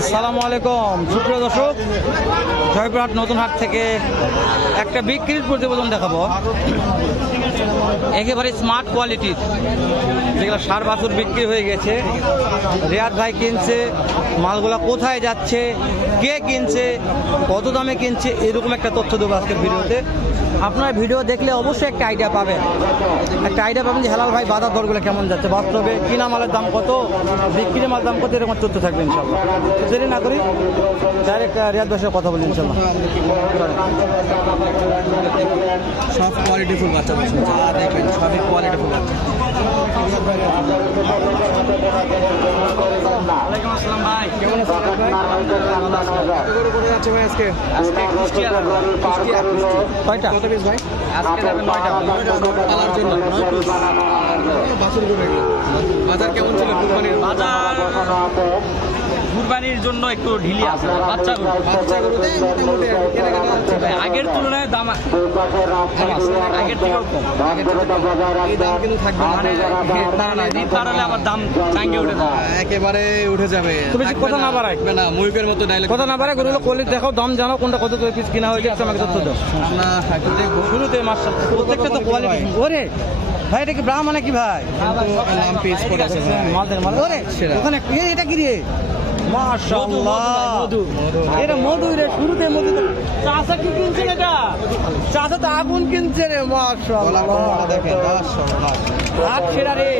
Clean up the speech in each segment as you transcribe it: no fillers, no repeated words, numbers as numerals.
আসসালামু আলাইকুম সুপ্রিয় দর্শক, জয়পুরহাট নতুন হাট থেকে একটা বিক্রির প্রতিবেদন দেখাবো। একেবারে স্মার্ট কোয়ালিটির যেগুলো সার বাছুর বিক্রি হয়ে গেছে, রিয়াদ ভাই কিনছে, মালগুলা কোথায় যাচ্ছে, কে কিনছে, কত দামে কিনছে, এরকম একটা তথ্য দেবো আজকের ভিডিওতে। আপনার ভিডিও দেখলে অবশ্যই একটা আইডিয়া পাবেন যে হেলাল ভাই বাজার দরগুলো কেমন যাচ্ছে, বাস্তবে কিনা মালের দাম কত, বিক্রি মালের দাম কত, এরকম তথ্য থাকবে ইনশাল্লাহ। দেরি না করি ডাইরেক্ট রিয়াদ ভাইয়ের সাথে কথা বলি ইনশাল্লাহ। সব কোয়ালিটি ফুল বাচ্চা যা দেখবেন সবই কোয়ালিটি ফুল বাচ্চা। ওয়ালাইকুম আসসালাম ভাই, কেমন আছেন ভাই? গরু কোথায় যাচ্ছে ভাই আজকে? কয়টা কত পিস ভাই? আজকে যাবে 9টা পালার জন্য 9 পিস বাছুর গরু এগুলো। বাজার কেমন ছিল কুরবানির? কুরবানির জন্য একটু ঢিলি আছে, বাচ্চা গরুতে মোটামুটি কেনাকাটা হচ্ছে ভাই। আগের তুলনায় দাম আগের থেকেও কম। এই দাম কিন্তু থাকবে না। ঈদ পার হলে আবার দাম চাঙ্গে উঠে যাবে। একেবারে উঠে যাবে। তুমি কথা না বাড়াই না ময়ূকের মতো ডাইলেক্ট কথা না বাড়াই গরুগুলো কোয়ালিটি দেখাও, দাম জানো কোনটা কত করে পিস কিনা হয়েছে একটু আমাকে তথ্য দাও। না একটু দেখবো। শুরুতে মার্শাল প্রত্যেকটা তো কোয়ালিটি। ওরে ভাই এটা কি ব্রাহ্মণ নাকি ভাই? নাম পিস করেছে মালদের মাল। ওরে ওখানে এটা কি রে? মাশাআল্লাহ এটা মধু রে, শুরুতে মধু। চাচা কি কিনছেন এটা? চাচা তো আগুন কিনছে রে। মাশাআল্লাহ দেখেন মাশাআল্লাহ হাত ছেড়া রে,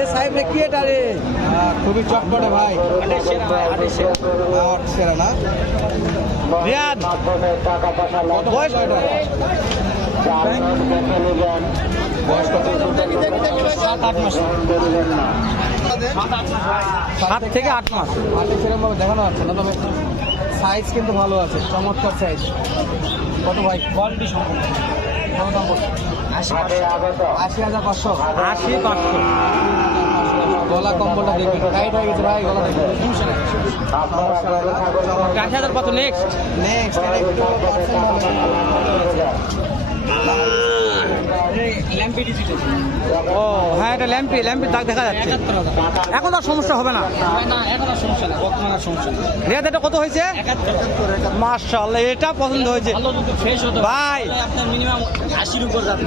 এ সাহেব রে কি এটা রে? খুবই চটপটে ভাই। আট সেরা না রিয়াদ বয়স বয়স কত? 7-8 মাস, 7 থেকে 8 মাস। হাতে সেরকম ভাবে দেখানো যাচ্ছে না, তবে সাইজ কিন্তু ভালো আছে, চমৎকার সাইজ। কত ভাই? কোয়ালিটি সম্পূর্ণ কত দাম পড়ছে? 80,500। 80-500। গলা কম্বলটা দেখবেন টাইট হয়ে গেছে ভাই, গলা দেখবেন 80,000 কত নেক্সট? নেক্সট একটু পার্সেন্ট ও হ্যাঁ, এটা ল্যাম্পির দাগ দেখা যাচ্ছে। এখন আর সমস্যা হবে না। রিয়াদ এটা কত হয়েছে? মাশাআল্লাহ এটা পছন্দ হয়েছে ভাই।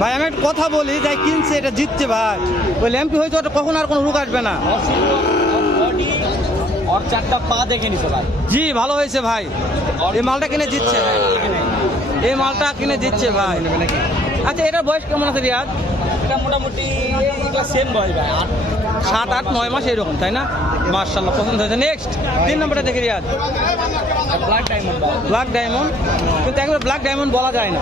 ভাই আমি একটা কথা বলি, যাই কিনছে এটা জিতছে ভাই। ওই ল্যাম্পি হয়তো ওটা কখন আর কোনো রোগ আসবে না। আর চারটা পা দেখে নিছে ভাই। জি ভালো হয়েছে ভাই, এই মালটা কিনে জিতছে, এই মালটা কিনে জিতছে ভাই। আচ্ছা এটার বয়স কেমন আছে রিয়াদ? এটা মোটামুটি সেম বয়স ভাই, 7-8-9 মাস এরকম, তাই না? মাশাআল্লাহ পছন্দ হয়েছে। নেক্সট 3 নম্বরটা দেখি Riyad. Black diamond. Black diamond, কিন্তু একবার ব্ল্যাক ডায়মন্ড বলা যায় না।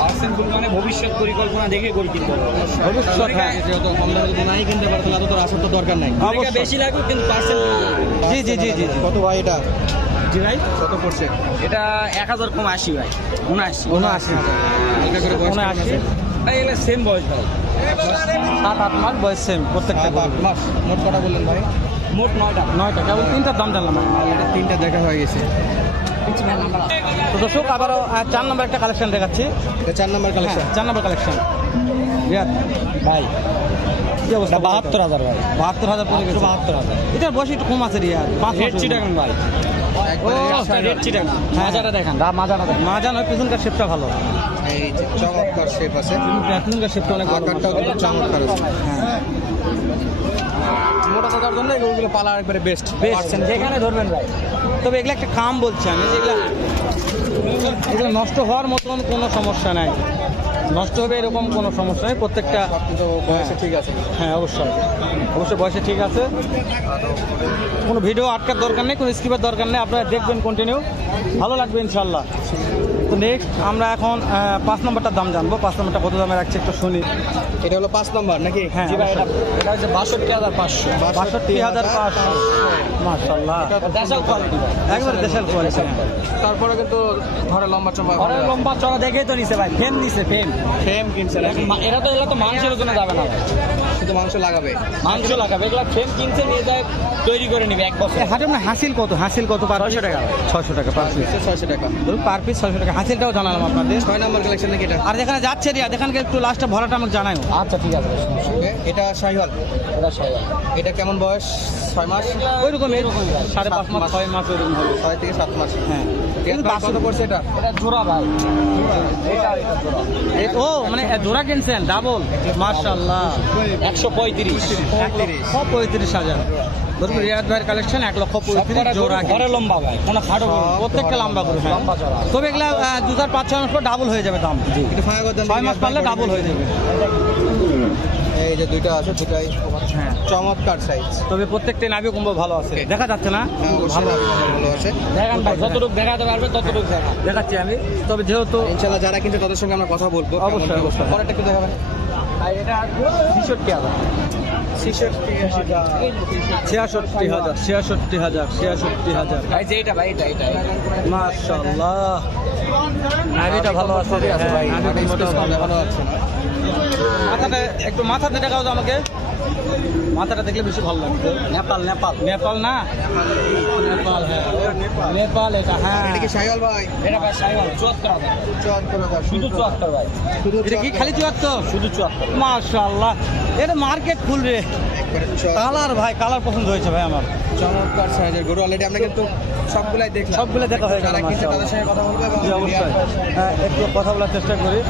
পার্সেন্ট ফুল মানে ভবিষ্যৎ পরিকল্পনা দেখে গরু কিনতে হবে। ভবিষ্যৎ হ্যাঁ। যেহেতু কম দামে যদি নাই কিনতে পারতো তাহলে তো আসার তো দরকার নাই। অবশ্যই। বেশি লাগবে কিন্তু পার্সেন্ট। জি জি জি জি জি। কত ভাই এটা? জি ভাই কত পড়ছে? এটা 1000 কম 80 ভাই, 79 হালকা করে বয়স 79 ভাই, এগুলো সেম বয়স ভাই, 7-8 মাস বয়স সেম প্রত্যেকটা গরু। 8 মাস। মোট কটা বললেন ভাই? মোট 9টা। কেবল 3টার দাম জানলাম। এটা 3টা দেখা হয়ে গেছে। তো দর্শক আবারও 4 নম্বর একটা কালেকশন দেখাচ্ছি। এটা 4 নাম্বার কালেকশন। 4 নম্বর কালেকশন রিয়াদ ভাই কি অবস্থা? 72,000 ভাই। 72,000 পড়ে গেছে। 72,000। এটার বয়স একটু কম আছে রিয়াদ। 5 রেড চিটাগাং ভাই। রেড চিটাগাং। মাজাটা দেখেন, মাজাটা দেখেন। মাজা নয়, পিছনকার শেপটা ভালো। এই যে চমৎকার শেপ আছে, পিছনকার শেপটা অনেক ভালো। আকারটাও কিন্তু চমৎকার আছে। মোটা কথার জন্য এগুলো পালা একবারে বেস্ট যেখানে ধরবেন ভাই। তবে এগুলো একটা কাম বলছি আমি, যে এগুলো নষ্ট হওয়ার মতন কোনো সমস্যা নাই, নষ্ট হবে এরকম কোনো সমস্যা নেই। প্রত্যেকটা কিন্তু বয়সে ঠিক আছে। হ্যাঁ অবশ্যই বয়সে ঠিক আছে। কোনো ভিডিও আটকার দরকার নেই, কোনো স্কিপের দরকার নেই, আপনারা দেখবেন কন্টিনিউ, ভালো লাগবে ইনশাল্লাহ। তো নেক্সট আমরা এখন 5 নম্বরটার দাম জানবো। 5 নম্বরটা কত দামে রাখছে একটু শুনি। এটা হলো 5 নাম্বার নাকি? হ্যাঁ জি ভাই, এটা হচ্ছে 62,500। 62,500 মাশাআল্লাহ, দেশাল কোয়ালিটি ভাই, একবার দেশাল কোয়ালিটি। তারপরে কিন্তু ঘরে লম্বা চম্বা, ঘরে লম্বা চড়া দেখেই তো নিছে ভাই, ফেম নিছে, ফেম ফ্রেম কিনছে নাকি? এরা তো মানুষের জন্য যাবে না ভাই। শুধু মাংস লাগাবে। মাংস লাগাবে, এগুলো ফ্রেম কিনছে নিয়ে যায় তৈরি করে নিবে 1 বছর। হাটে মানে হাসিল কত পার 600 টাকা। 600 টাকা পার পিস। 600 টাকা। ধরুন পার পিস 600 টাকা। হাসিলটাও জানালাম আপনাদের। 6 নম্বর কালেকশন নাকি এটা? আর যেখানে যাচ্ছে রিয়া দেখানকে একটু লাস্টে ভরাটা আমাকে জানাই। আচ্ছা ঠিক আছে। ওকে, এটা শাহিওয়াল। এটা সাইয়া। এটা কেমন বয়স? 6 মাস, ওইরকম 5.5 মাস 6 মাস ওইরকম হবে। 6 থেকে 7 মাস। হ্যাঁ কিন্তু কত পড়ছে এটা? এটা জোড়া ভাই। এটা জোড়া। ও মানে জোড়া কিনছেন ডাবল, মাশাআল্লাহ। 135। 1,35,000। ধরুন রিয়াদ ভাইয়ের কালেকশন 1,35,000 জোড়া ঘরে লম্বা ভাই, কোনো খাটো গরু না। প্রত্যেকটা লম্বা করে, হ্যাঁ। লম্বা জোড়া। তবে এগুলা 2,500 মাস পর ডাবল হয়ে যাবে দাম। একটু ফাঁকা করে দেন। 6 মাস পারলে ডাবল হয়ে যাবে। এই যে দুইটা আছে, দুটাই হ্যাঁ চমৎকার সাইজ। তবে প্রত্যেকটা নাভি কুম্ভ ভালো আছে, দেখা যাচ্ছে না? ভালো ভালো আছে। দেখেন ভাই, যতটুকু দেখাতে পারবে ততটুকু দেখা। দেখাচ্ছি আমি। তবে যেহেতু ইনশাআল্লাহ যারা কিনছে তাদের সঙ্গে আমরা কথা বলবো। অবশ্যই, অবশ্যই। পরেরটা একটু দেখাবেন। ভাই এটা 66,000। 66,000 ভাই যে এটা ভাই, এটা মাশাআল্লাহ। নাভিটা ভালো আছে, আছে ভাই, হ্যাঁ, নাভি কুম্ভটাও ভালো। দেখানো যাচ্ছে না। মাথাটা একটু মাথাতে দেখাও তো আমাকে। মাথাটা দেখলে বেশি ভালো লাগবে। নেপাল। নেপাল না? নেপাল, হ্যাঁ নেপাল এটা, হ্যাঁ। এটা কি শাহিওয়াল ভাই? এটা ভাই সাইওয়াল 74,000। 74,000 শুধু 74 ভাই, শুধু এটা কি খালি 74? শুধু 74। মাশাআল্লাহ, এটা মার্কেট ফুল রে। একবারে 74,000 কালার ভাই, কালার পছন্দ হয়েছে ভাই আমার। চমৎকার সাইজের গরু। অলরেডি আমরা কিন্তু সবগুলাই দেখলাম। সবগুলো দেখা হয়ে গেল, যারা কিনছে তাদের সঙ্গে কথা বলবো এবং জি, অবশ্যই। হ্যাঁ, একটু কথা বলার চেষ্টা করি।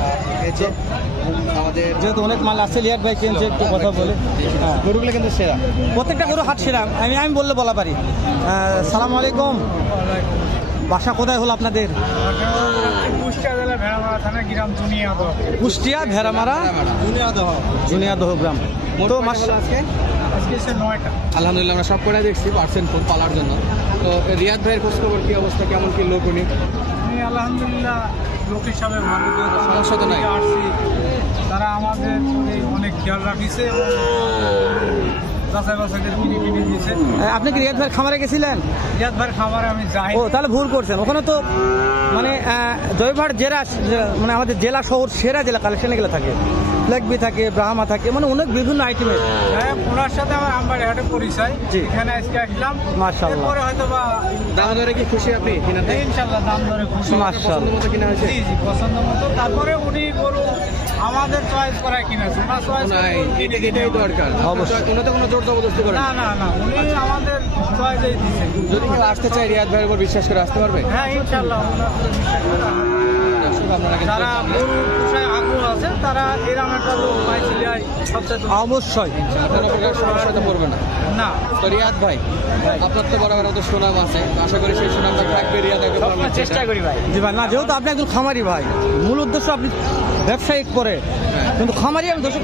এই যে আমাদের যেহেতু অনেক মাল আছে, লিয়াদ ভাই কিনছে, একটু কথা বলি। হ্যাঁ, গরুগুলো কিন্তু সেরা। প্রত্যেকটা গরু হাট সেরাম, আমি বললে বলা পারি। সালাম আলাইকুম। বাসা কোথায় হলো আপনাদের? কুষ্টিয়া জেলা ভেড়ামারা থানা, গ্রাম দুনিয়াদহ। কুষ্টিয়া ভেড়ামারা জুনিয়াদহ গ্রাম। তো মাস আজকে আজকে এসে 9টা। আলহামদুলিল্লাহ আমরা সব করে দেখছি পার্সেন্ট ফুল পালার জন্য। তো রিয়াদ ভাইয়ের খোঁজ খবর কি অবস্থা, কেমন কি লোক উনি? আমি আলহামদুলিল্লাহ লোক হিসাবে ভালো সমস্যা তো নাই। আসছি, তারা আমাদের অনেক খেয়াল রাখিছে এবং যাচাই বাছাইদের কিনে দিয়েছে। আপনি কি রিয়াদ ভাইয়ের খামারে গেছিলেন? রিয়াদ ভাইয়ের খামারে আমি যাই। ও তাহলে ভুল করছেন। ওখানে তো মানে জয়ভাট জেলা, মানে আমাদের জেলা শহর সেরা জেলা কালেকশন এগুলো থাকে। লেগবি থাকে, ব্রাহ্মা থাকে, মানে অনেক বিভিন্ন আইটেমের। হ্যাঁ, ওনার সাথে আমার আমবাড়িহাটে পরিচয়। জি। এখানে আজকে আসলাম। মাশাআল্লাহ। এরপরে হয়তো বা দাম দরে কি খুশি আপনি কিনাতে? ইনশাল্লাহ দাম দরে খুশি। মাশাআল্লাহ। পছন্দ মতো কিনা হয়েছে? জি জি, পছন্দ মতো। তারপরে উনি গরু আমাদের চয়েস করায় কিনেছে, ওনার চয়েস নাই, এটাই দরকার। অবশ্যই। উনি তো কোনো জোর জবরদস্তি করে না। না উনি আমাদের চয়েসেই দিচ্ছেন। যদি কেউ আসতে চায় রিয়াদ ভাইয়ের উপর বিশ্বাস করে আসতে পারবে? হ্যাঁ ইনশাল্লাহ, ওনার উপর বিশ্বাস করে দর্শক আপনারা কিন্তু যারা গরু পোষায় আগ্রহ আছে তারা এরকম একটা লোক পাইছিলি সবচেয়ে অবশ্যই। কোনো প্রকার সমস্যা তো পড়বে না। না। তো রিয়াদ ভাই, আপনার তো বরাবর তো সুনাম আছে, আশা করি সেই সুনামটা থাকবে রিয়াদ ভাই। চেষ্টা করি ভাই। জি ভাই, না যেহেতু আপনি একজন খামারি ভাই, মূল উদ্দেশ্য আপনি ব্যবসায়িক করে, কিন্তু খামারি আমি দর্শক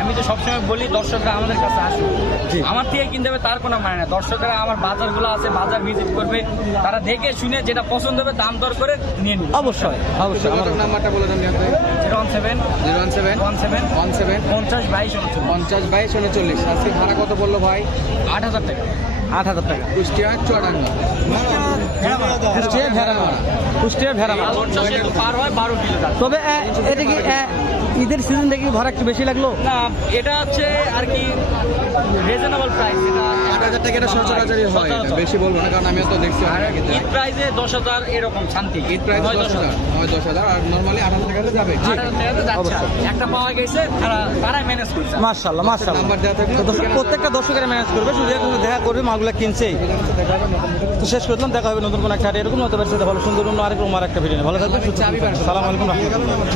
আমি তো সবসময় বলি দর্শকরা আমাদের কাছে আসুক, জি। আমার থেকে কিনতে হবে তার কোনো মানে না। দর্শকরা আমার বাজারগুলো আছে, বাজার ভিজিট করবে, তারা দেখে শুনে যেটা পছন্দ হবে দাম দর করে নিয়ে নেবে। অবশ্যই অবশ্যই। আমার আমার নাম্বারটা বলে দেন রিয়াদ ভাই। 017 017 17 17 50 22 29 50 22 39। আজকে ভাড়া কত বললো ভাই? 8,000 টাকা। 8,000 টাকা। কুষ্টিয়া চুয়াডাঙ্গা। কুষ্টিয়া ভেড়ামারা, কুষ্টিয়া ভেড়ামারা। 50 একটু পার হয় 12 কিলো দাম। তবে এটা কি ঈদের সিজন দেখি ভাড়া একটু বেশি লাগলো? না, এটা হচ্ছে আর কি রিজনেবল প্রাইস। এটা 8,000 টাকা এটা সচরাচরই হয়, এটা সচরাচর। বেশি বলবো না কারণ আমিও তো দেখছি আর অনেক আগে থেকে। ঈদ প্রাইসে 10,000 এরকম শান্তি। ঈদ প্রাইস 10,000, হয় 10,000 আর নরমালি 8,000 টাকাতে যাবে। 8,000 টাকাতে যাচ্ছে। অবশ্যই। একটা পাওয়া গেছে, তারাই ম্যানেজ করছে। মাশাআল্লাহ মাশাআল্লাহ। নাম্বার দেওয়া থাকবে। তো দর্শক প্রত্যেকটা দর্শকের ম্যানেজ করবে, শুধু এখানে দেখা করবে, মাগুলা কিনছেই। তো শেষ করলাম, দেখা হবে নতুন কোনো একটা হাটে, এরকম নতুন সাথে ভালো সুন্দর অন্য আরেকরকম আর একটা ভিডিও। ভালো থাকবেন, সুস্থ থাকবেন। সালাম আলাইকুম রহমতুল্লাহ।